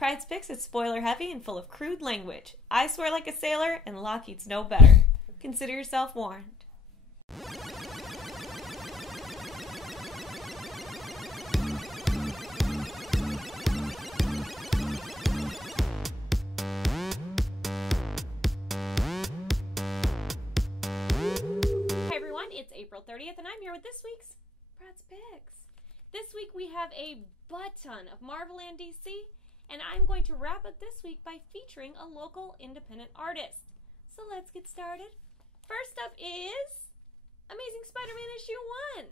Pryde's Picks is spoiler heavy and full of crude language. I swear like a sailor, and Lockheed's no better. Consider yourself warned. Hey everyone, it's April 30th and I'm here with this week's Pryde's Picks. This week we have a butt-ton of Marvel and DC, and I'm going to wrap up this week by featuring a local independent artist. So let's get started. First up is Amazing Spider-Man issue 1.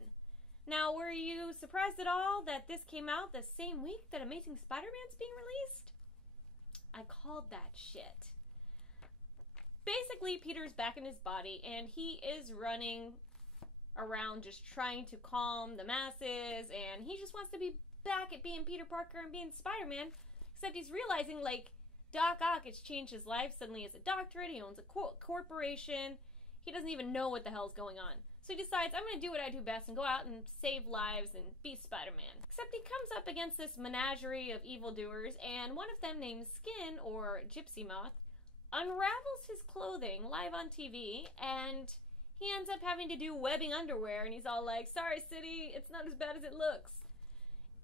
Now, were you surprised at all that this came out the same week that Amazing Spider-Man's being released? I called that shit. Basically, Peter's back in his body, and he is running around just trying to calm the masses, and he just wants to be back at being Peter Parker and being Spider-Man, except he's realizing, like, Doc Ock has changed his life. Suddenly he has a doctorate, he owns a corporation, he doesn't even know what the hell's going on. So he decides, I'm going to do what I do best and go out and save lives and be Spider-Man. Except he comes up against this menagerie of evildoers, and one of them, named Skin, or Gypsy Moth, unravels his clothing live on TV, and he ends up having to do webbing underwear, and he's all like, sorry city, it's not as bad as it looks.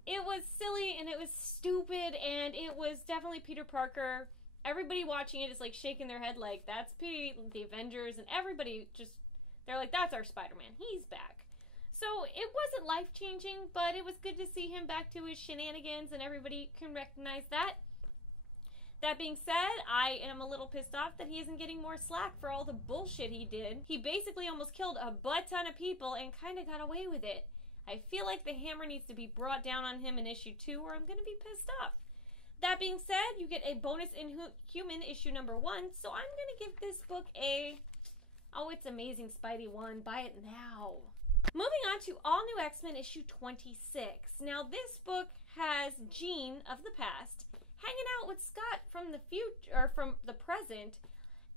It was silly, and it was stupid, and it was definitely Peter Parker. Everybody watching it is like shaking their head like, that's Pete, the Avengers, and everybody just, they're like, that's our Spider-Man, he's back. So it wasn't life-changing, but it was good to see him back to his shenanigans, and everybody can recognize that. That being said, I am a little pissed off that he isn't getting more slack for all the bullshit he did. He basically almost killed a butt-ton of people and kind of got away with it. I feel like the hammer needs to be brought down on him in issue 2 or I'm going to be pissed off. That being said, you get a bonus Inhuman issue number 1, so I'm going to give this book a, oh, it's Amazing Spidey 1, buy it now. Moving on to All New X-Men issue 26. Now this book has Jean of the past hanging out with Scott from the future, or from the present,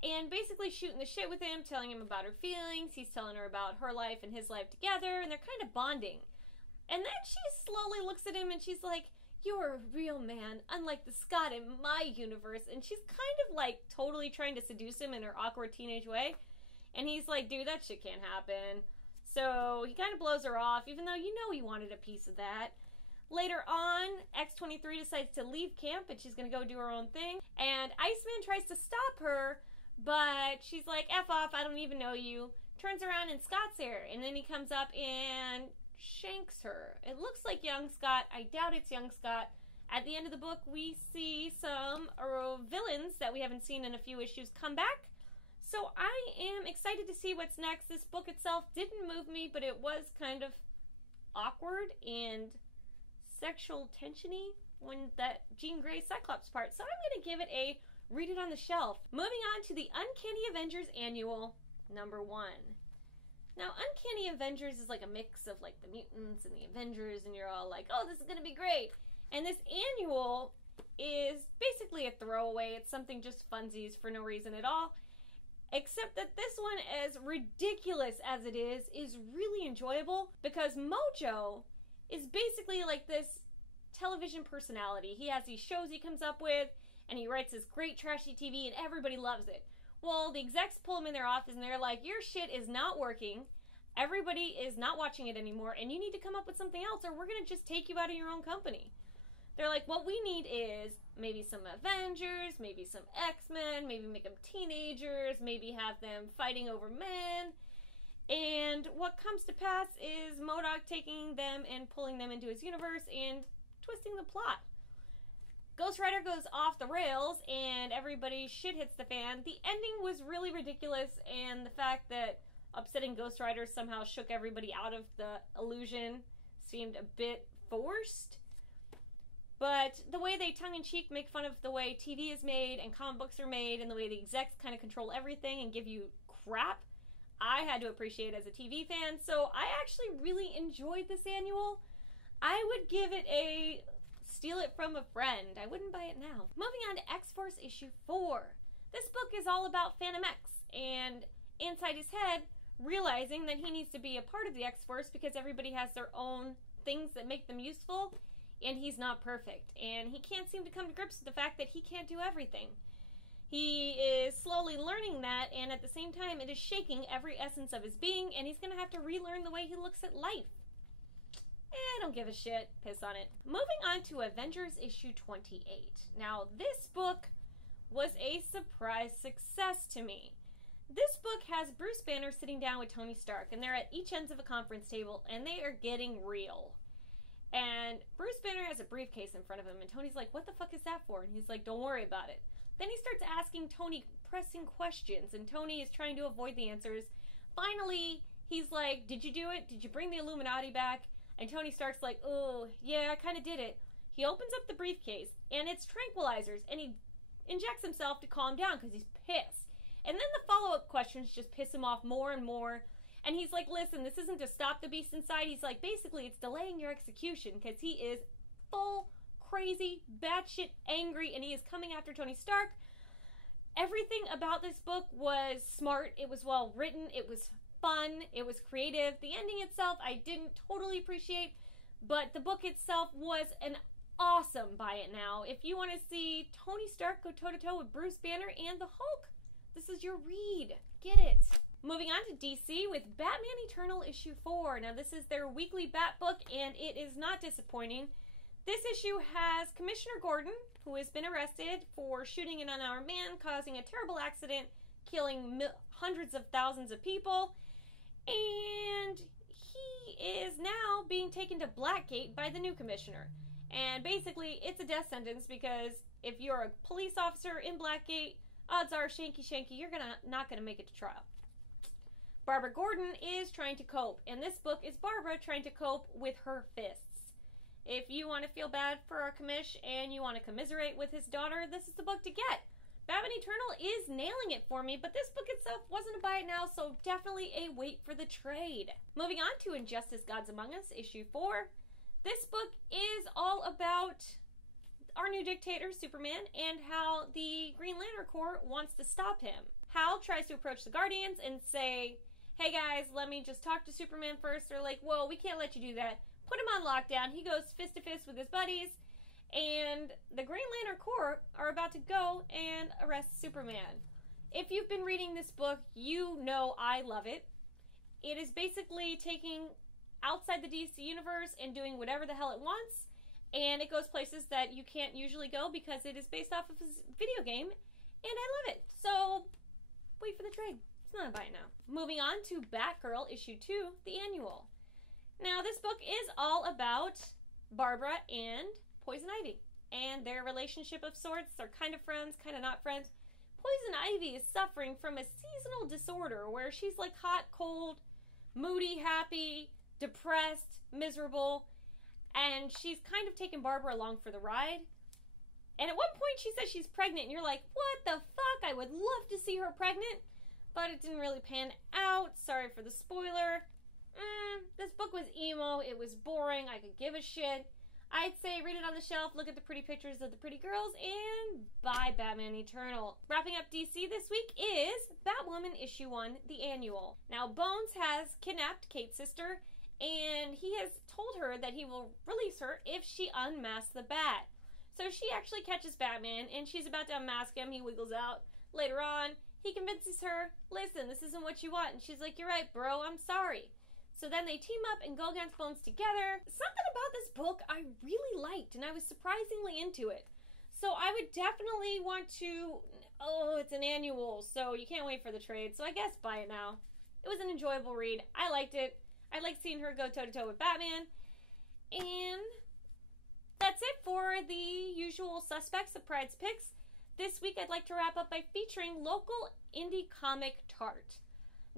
and basically shooting the shit with him, telling him about her feelings. He's telling her about her life and his life together, and they're kind of bonding. And then she slowly looks at him and she's like, you're a real man, unlike the Scott in my universe. And she's kind of like totally trying to seduce him in her awkward teenage way. And he's like, dude, that shit can't happen. So he kind of blows her off, even though you know he wanted a piece of that. Later on, X-23 decides to leave camp and she's going to go do her own thing. And Iceman tries to stop her, but she's like, F off, I don't even know you. Turns around and Scott's there. And then he comes up and shanks her. It looks like young Scott. I doubt it's young Scott. At the end of the book, we see some villains that we haven't seen in a few issues come back. So I am excited to see what's next. This book itself didn't move me, but it was kind of awkward and sexual tension-y when that Jean Grey Cyclops part. So I'm going to give it a read it on the shelf. Moving on to the Uncanny Avengers Annual number 1. Now, Uncanny Avengers is like a mix of like the mutants and the Avengers, and you're all like, oh, this is going to be great. And this annual is basically a throwaway. It's something just funsies for no reason at all. Except that this one, as ridiculous as it is really enjoyable because Mojo is basically like this television personality. He has these shows he comes up with, and he writes this great trashy TV, and everybody loves it. Well, the execs pull him in their office, and they're like, your shit is not working. Everybody is not watching it anymore, and you need to come up with something else, or we're going to just take you out of your own company. They're like, what we need is maybe some Avengers, maybe some X-Men, maybe make them teenagers, maybe have them fighting over men. And what comes to pass is MODOK taking them and pulling them into his universe and twisting the plot. Ghost Rider goes off the rails and everybody's shit hits the fan. The ending was really ridiculous, and the fact that upsetting Ghost Rider somehow shook everybody out of the illusion seemed a bit forced. But the way they tongue-in-cheek make fun of the way TV is made and comic books are made and the way the execs kind of control everything and give you crap, I had to appreciate as a TV fan, so I actually really enjoyed this annual. I would give it a steal it from a friend. I wouldn't buy it now. Moving on to X-Force issue 4. This book is all about Phantom X, and inside his head, realizing that he needs to be a part of the X-Force because everybody has their own things that make them useful, and he's not perfect, and he can't seem to come to grips with the fact that he can't do everything. He is slowly learning that, and at the same time, it is shaking every essence of his being, and he's going to have to relearn the way he looks at life. I don't give a shit. Piss on it. Moving on to Avengers issue 28. Now, this book was a surprise success to me. This book has Bruce Banner sitting down with Tony Stark, and they're at each ends of a conference table, and they are getting real. And Bruce Banner has a briefcase in front of him, and Tony's like, what the fuck is that for? And he's like, don't worry about it. Then he starts asking Tony pressing questions, and Tony is trying to avoid the answers. Finally, he's like, did you do it? Did you bring the Illuminati back? And Tony Stark's like, oh, yeah, I kind of did it. He opens up the briefcase, and it's tranquilizers, and he injects himself to calm down because he's pissed. And then the follow-up questions just piss him off more and more. And he's like, listen, this isn't to stop the beast inside. He's like, basically, it's delaying your execution because he is full crazy, batshit angry, and he is coming after Tony Stark. Everything about this book was smart. It was well written. It was fun. It was creative. The ending itself, I didn't totally appreciate, but the book itself was an awesome buy it now. If you want to see Tony Stark go toe-to-toe with Bruce Banner and the Hulk, this is your read. Get it. Moving on to DC with Batman Eternal issue 4. Now, this is their weekly Bat book, and it is not disappointing. This issue has Commissioner Gordon, who has been arrested for shooting an unarmed man, causing a terrible accident, killing hundreds of thousands of people, and he is now being taken to Blackgate by the new commissioner. And basically, it's a death sentence because if you're a police officer in Blackgate, odds are, shanky, you're not gonna make it to trial. Barbara Gordon is trying to cope, and this book is Barbara trying to cope with her fists. If you want to feel bad for our commish and you want to commiserate with his daughter, this is the book to get. Batman Eternal is nailing it for me, but this book itself wasn't a buy it now, so definitely a wait for the trade. Moving on to Injustice Gods Among Us, issue 4. This book is all about our new dictator, Superman, and how the Green Lantern Corps wants to stop him. Hal tries to approach the Guardians and say, hey guys, let me just talk to Superman first. They're like, whoa, we can't let you do that. Put him on lockdown. He goes fist to fist with his buddies, and the Green Lantern Corps are about to go and arrest Superman. If you've been reading this book, you know I love it. It is basically taking outside the DC universe and doing whatever the hell it wants, and it goes places that you can't usually go because it is based off of a video game, and I love it. So, wait for the trade. It's not a buy now. Moving on to Batgirl issue 2, the annual. Now, this book is all about Barbara and Poison Ivy and their relationship of sorts. They're kind of friends, kind of not friends. Poison Ivy is suffering from a seasonal disorder where she's like hot, cold, moody, happy, depressed, miserable, and she's kind of taken Barbara along for the ride. And at one point she says she's pregnant, and you're like, what the fuck? I would love to see her pregnant, but it didn't really pan out. Sorry for the spoiler. This book was emo. It was boring. I could give a shit. I'd say read it on the shelf, look at the pretty pictures of the pretty girls, and buy Batman Eternal. Wrapping up DC this week is Batwoman issue 1, the annual. Now, Bones has kidnapped Kate's sister, and he has told her that he will release her if she unmasks the Bat. So she actually catches Batman, and she's about to unmask him. He wiggles out. Later on, he convinces her, listen, this isn't what you want. And she's like, you're right, bro, I'm sorry. So then they team up and go against Bones together. Something about this book I really liked, and I was surprisingly into it. So I would definitely want to... Oh, it's an annual, so you can't wait for the trade. So I guess buy it now. It was an enjoyable read. I liked it. I liked seeing her go toe-to-toe with Batman. And that's it for the usual suspects of Pryde's picks. This week I'd like to wrap up by featuring local indie comic Tart.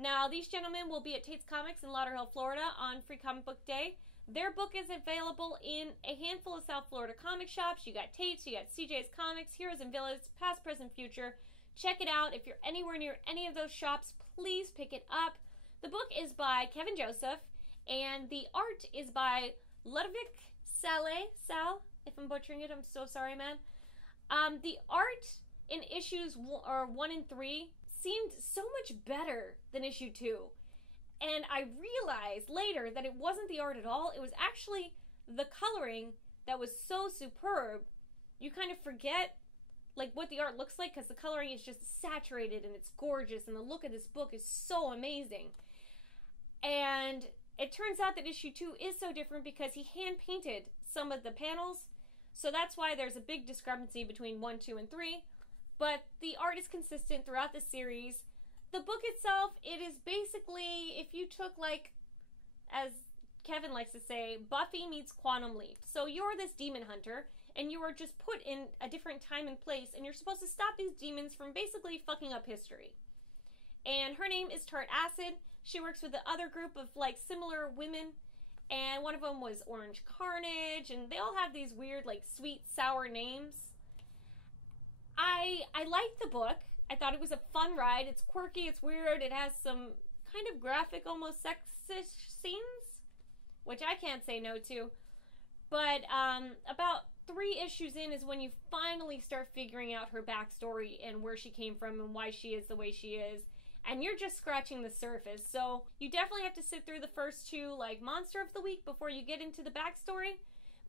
Now, these gentlemen will be at Tate's Comics in Lauderhill, Florida on Free Comic Book Day. Their book is available in a handful of South Florida comic shops. You got Tate's, you got CJ's Comics, Heroes and Villains, past, present, future. Check it out. If you're anywhere near any of those shops, please pick it up. The book is by Kevin Joseph, and the art is by Ludovic Sal, if I'm butchering it, I'm so sorry, man. The art in issues 1 and 3 seemed so much better than issue 2. And I realized later that it wasn't the art at all. It was actually the coloring that was so superb, you kind of forget like what the art looks like because the coloring is just saturated and it's gorgeous and the look of this book is so amazing. And it turns out that issue 2 is so different because he hand painted some of the panels, so that's why there's a big discrepancy between 1, 2, and 3, but the art is consistent throughout the series. The book itself, it is basically, if you took, like, as Kevin likes to say, Buffy meets Quantum Leap. So you're this demon hunter, and you are just put in a different time and place, and you're supposed to stop these demons from basically fucking up history. And her name is Tart Acid. She works with the other group of, like, similar women, and one of them was Orange Carnage, and they all have these weird, like, sweet, sour names. I liked the book. I thought it was a fun ride. It's quirky, it's weird, it has some kind of graphic, almost sexist scenes, which I can't say no to. But about 3 issues in is when you finally start figuring out her backstory and where she came from and why she is the way she is. And you're just scratching the surface. So you definitely have to sit through the first 2, like, Monster of the Week before you get into the backstory.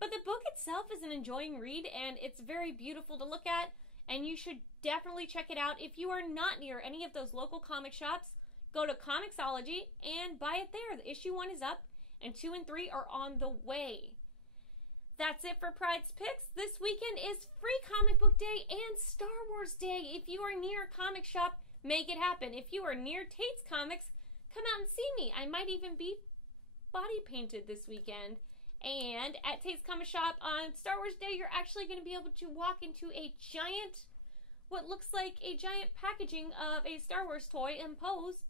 But the book itself is an enjoying read, and it's very beautiful to look at. And you should definitely check it out. If you are not near any of those local comic shops, go to Comixology and buy it there. The issue 1 is up, and 2 and 3 are on the way. That's it for Pryde's Picks. This weekend is Free Comic Book Day and Star Wars Day. If you are near a comic shop, make it happen. If you are near Tate's Comics, come out and see me. I might even be body painted this weekend. And at Tate's Comic Shop on Star Wars Day, you're actually going to be able to walk into a giant, what looks like a giant packaging of a Star Wars toy and pose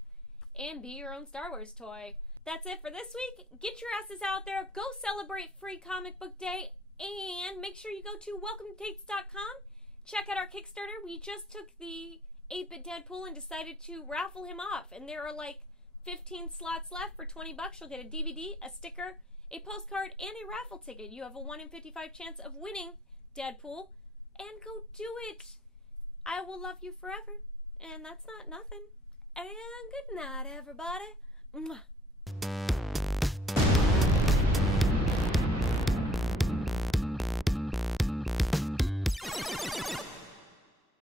and be your own Star Wars toy. That's it for this week. Get your asses out there. Go celebrate Free Comic Book Day. And make sure you go to welcometotates.com. Check out our Kickstarter. We just took the 8-bit Deadpool and decided to raffle him off. And there are like 15 slots left for $20. You'll get a DVD, a sticker, a postcard, and a raffle ticket. You have a 1 in 55 chance of winning Deadpool. And go do it. I will love you forever. And that's not nothing. And good night, everybody. Mwah.